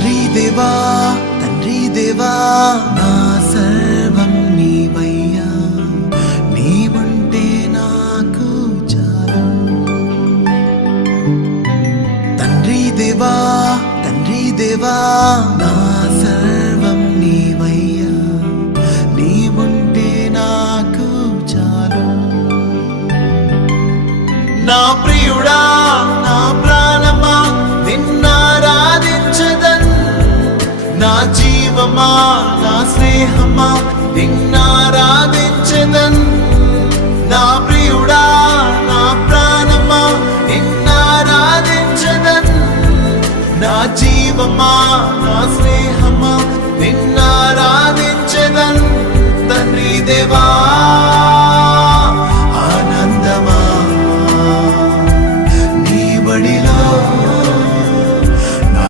తండ్రి దేవా నా సర్వం నీవయ్యా, నీవుంటే నాకు చాలు. తండ్రి దేవా నా సర్వం నీవయ్యా, నీవుంటే నాకు చాలు. నా ప్రియుడా నా ప్రాణమా నిన్నారాధించదన్, నా జీవమా నా స్నేహమా నిన్నారాధించదన్. నా ప్రియుడా నా ప్రాణమా నిన్నారాధించదన్, నా జీవమా నా స్నేహమా నిన్నారాధించదన్. తండ్రి దేవా